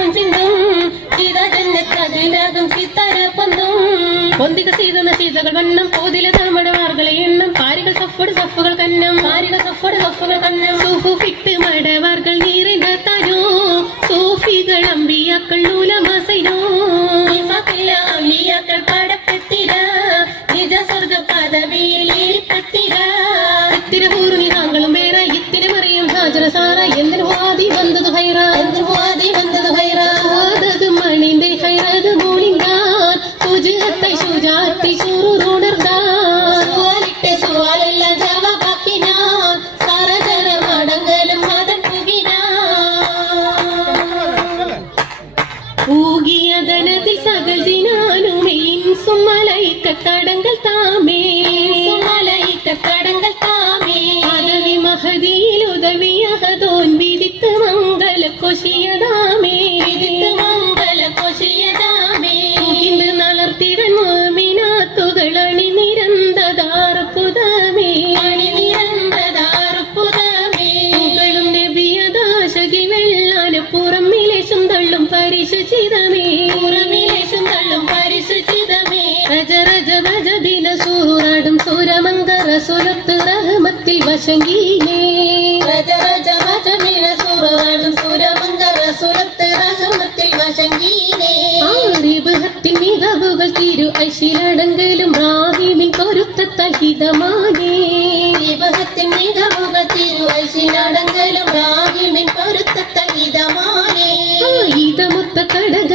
പൊഞ്ചിന്തും സീതാ ജന്നത്തതിനകം സിത്താര പൊന്തും പൊന്തിക സീതന സീതകൾ വണ്ണം പോതില താമടവാർകളെ എണ്ണം പാരികൾ സഫുകൾ കന്നം സഫുകൾ കന്നം സൂഫിട്ട് മടവാർകൾ നീറിണ്ട തരോ സൂഫികൾ അമ്പിയാക്കൾ നൂലമാസൈനോ അമ്പിയാക്കൾ പാടപ്പെട്ടിര നിജ സ്വർഗ പദവിയിൽ ഏർപ്പെട്ടിര ഇത്തിര പൂർണി താങ്കളും വേറെ ഇത്തിര മറിയും ഹാജര സാറ എന്തിനു വാദി വന്നത് ഹൈറ അത് മണിന്റെ ഹൈറത് മൂളിങ്കാൻ സുജാത്തെ ചൂറുണർന്താൻ സുവാലെല്ലാം ജവാബാക്കിനാൻ സാരജര മടങ്ങലും മതം പൂകിയ ധനത്തിൽ സകൽ ജിനാനുമേയും സുമലൈക്കടങ്ങൾ താമേ പദവി മഹദിയിൽ ഉദവിയഹതോൻ വിദിത്ത് മംഗല കൊശിയതാമേ ഇന്ന് നളർത്തിടൻ മോമിനാത്തുകൾ അണിനിരന്തതാർപ്പുതമേ പുകളും നബിയദാശകി വെള്ളാനപ്പുറം മിലേശും തള്ളും പരിശുചിതമേ രജദിന സൂറാടും സൂരമങ്കര സുരത്ത് റഹ്മത്തിൽ വശങ്കീനേ ആരിബഹത്തിൻ മികവുകൾ തിരു ഐശിലടങ്കലും റാഹിമിൻ പൊരുത്തത്താൽ ഹിതമാനേ ഹിതമൊത്ത കടക